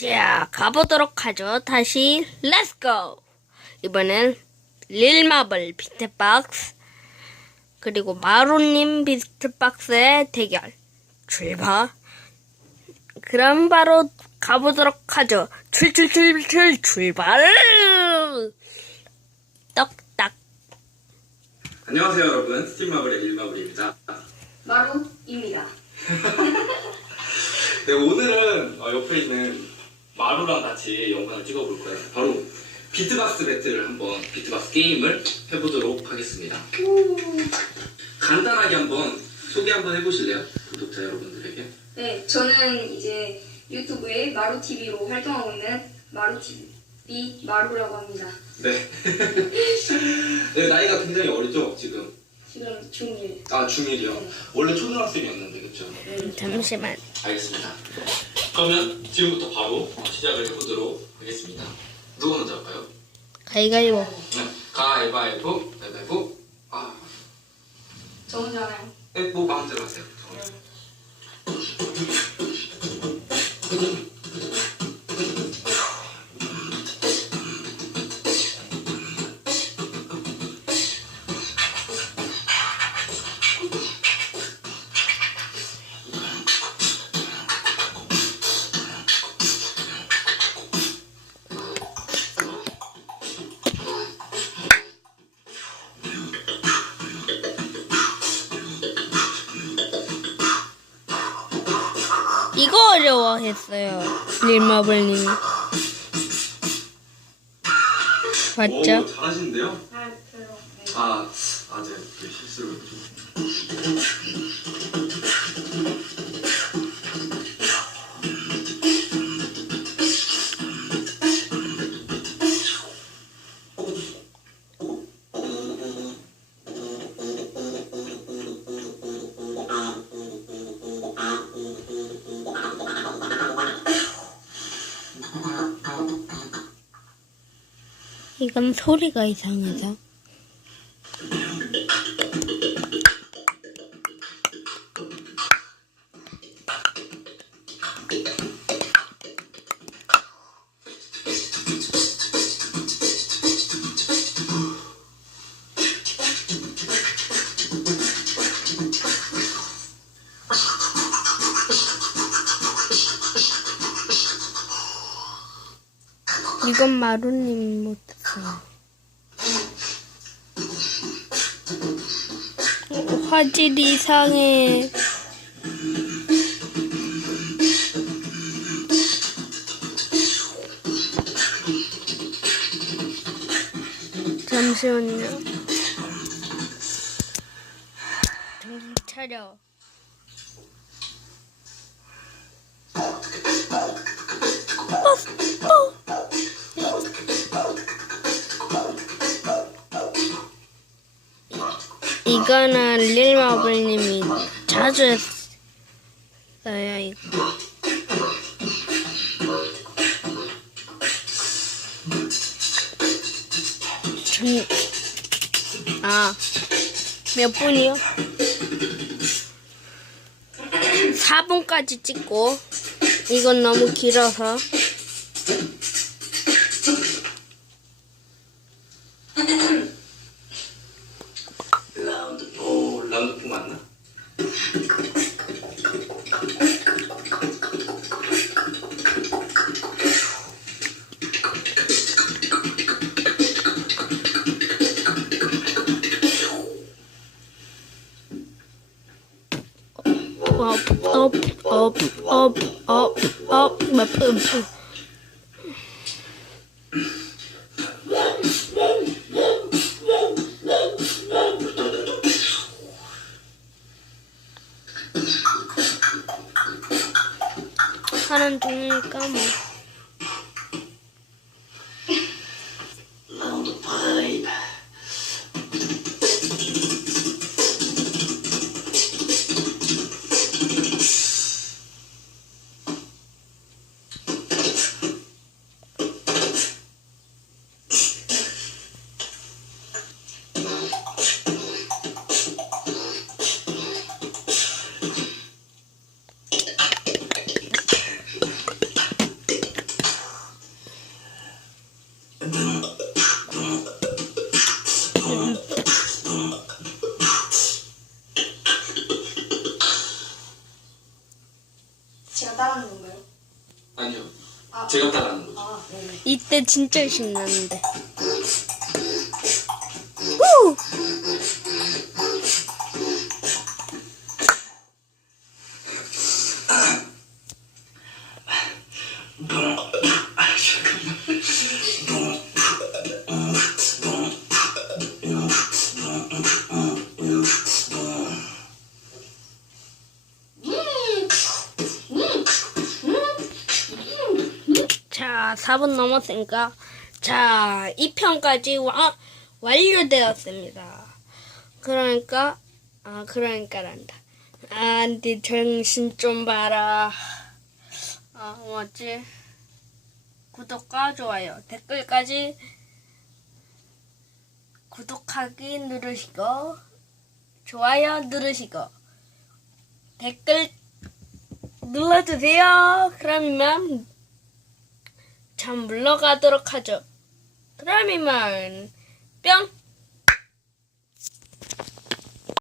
자, 가보도록 하죠. 다시, 렛츠 고! 이번엔 릴마블 비트박스, 그리고 마루님 비트박스의 대결. 출발! 그럼 바로 가보도록 하죠. 출출출출 출발! 떡딱. 안녕하세요 여러분 스팀마블의 일마블입니다 마루입니다. 네 오늘은 어, 옆에 있는 마루랑 같이 영상을 찍어볼 거예요 바로 비트박스 배틀을 한번 비트박스 게임을 해보도록 하겠습니다 간단하게 한번 소개 한번 해보실래요? 구독자 여러분들에게 네, 저는 이제 유튜브에 마루TV로 활동하고 있는 마루TV 마루라고 합니다. 네. 네 나이가 굉장히 어리죠 지금 지금 중1. 아 중1이요 네. 원래 초등학생이었는데 그쵸? 잠시만. 알겠습니다 그러면 지금부터 바로 시작을 해보도록 하겠습니다 누가 먼저 할까요? 가위가위보. 네, 가위바위보, 가위바위보. 아, 저 혼자 하나요? 네, 뭐 마음대로 하세요. 이거 어려워했어요. 릴마블님이. 맞죠? 오, 잘하시는데요? 아. 아, 아, 네, 네, 실수를 이건 소리가 이상해서. 이건 마루님. 어, 화질 이상해. 잠시만요. 이거는 릴마블님이 자주 했어요. 이거. 전, 아, 몇 분이요? 4분까지 찍고, 이건 너무 길어서. Up, up, up, up, up, up, up. 하는 중이니까 뭐. 제가 따라하는 건가요? 아니요. 아. 제가 따라하는 거죠. 아, 네. 이때 진짜 신나는데. 후! 4분 넘었으니까 자, 2편까지 와, 완료되었습니다. 그러니까 아, 그러니까란다. 아, 네 정신 좀 봐라. 아, 뭐지? 구독과 좋아요, 댓글까지 구독하기 누르시고 좋아요 누르시고 댓글 눌러주세요. 그러면 참 물러가도록 하죠. 그럼 이만 뿅